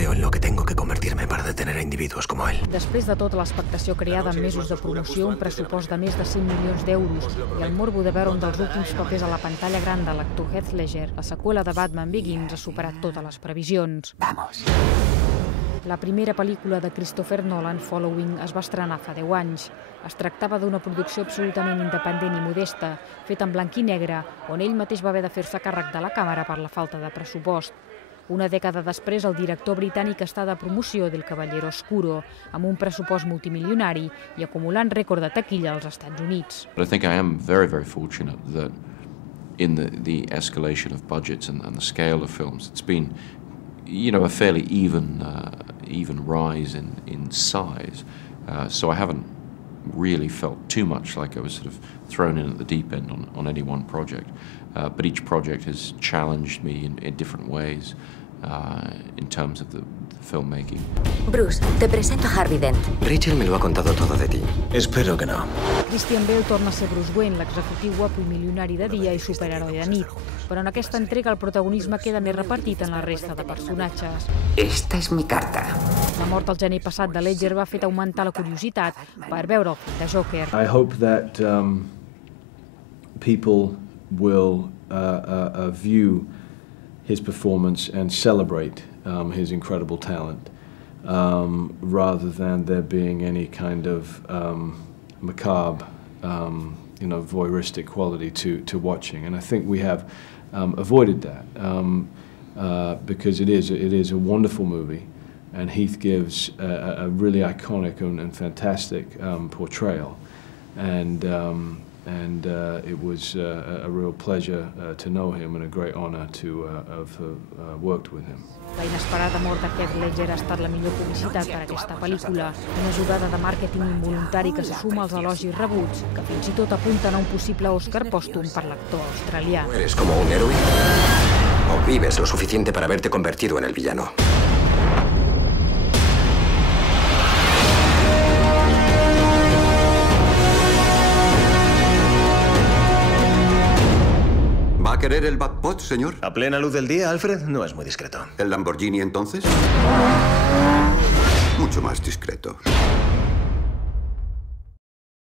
veo en lo que tengo que convertirme para detener a individuos como él. Després de tota l'expectació creada en mesos de promoció, un pressupost de més de 100 milions d'euros i el morbo de veure un dels últims papers a la pantalla gran de l'actor Heath Ledger, la seqüela de Batman Begins ha superat totes les previsions. Vamos. La primera pel·lícula de Christopher Nolan, Following, es va estrenar fa 10 anys. Es tractava d'una producció absolutament independent i modesta, feta en blanc i negre, on ell mateix va haver de fer-se càrrec de la càmera per la falta de pressupost. Una dècada després, el director britànic està de promoció del Caballero Oscuro, amb un pressupost multimilionari i acumulant rècord de taquilla als Estats Units. But I think I am very, very fortunate that in the escalation of budgets and the scale of films, it's been, a fairly even rise in size. So I haven't really felt too much like I was sort of thrown in at the deep end on any one project. But each project has challenged me in different ways in terms of the filmmaking. Bruce, te presento a Harvey Dent. Rachel me lo ha contado todo de ti. Espero que no. Christian Bale torna a ser Bruce Wayne, l'executiu guapo i milionari de dia i superheroi de nit. Però en aquesta entrega el protagonisme queda més repartit en la resta de personatges. Esta es mi carta. La mort el gener passat de Ledger va fer augmentar la curiositat per veure el film de Joker. I hope that people will view his performance and celebrate his incredible talent, rather than there being any kind of macabre, voyeuristic quality to watching. And I think we have avoided that because it is a wonderful movie, and Heath gives a really iconic and fantastic portrayal. And it was a real pleasure to know him and a great honor to have worked with him. La inesperada mort de Heath Ledger ha estat la millor publicitat per a aquesta pel·lícula, una jugada de màrqueting involuntari que se suma als elogis rebuts, que fins i tot apunten a un possible Oscar pòstum per l'actor australià. ¿Eres como un héroe? ¿O vives lo suficiente para haberte convertido en el villano? ¿Va a querer el Batpod, señor? A plena luz del día, Alfred, no es muy discreto. ¿El Lamborghini, entonces? Mucho más discreto.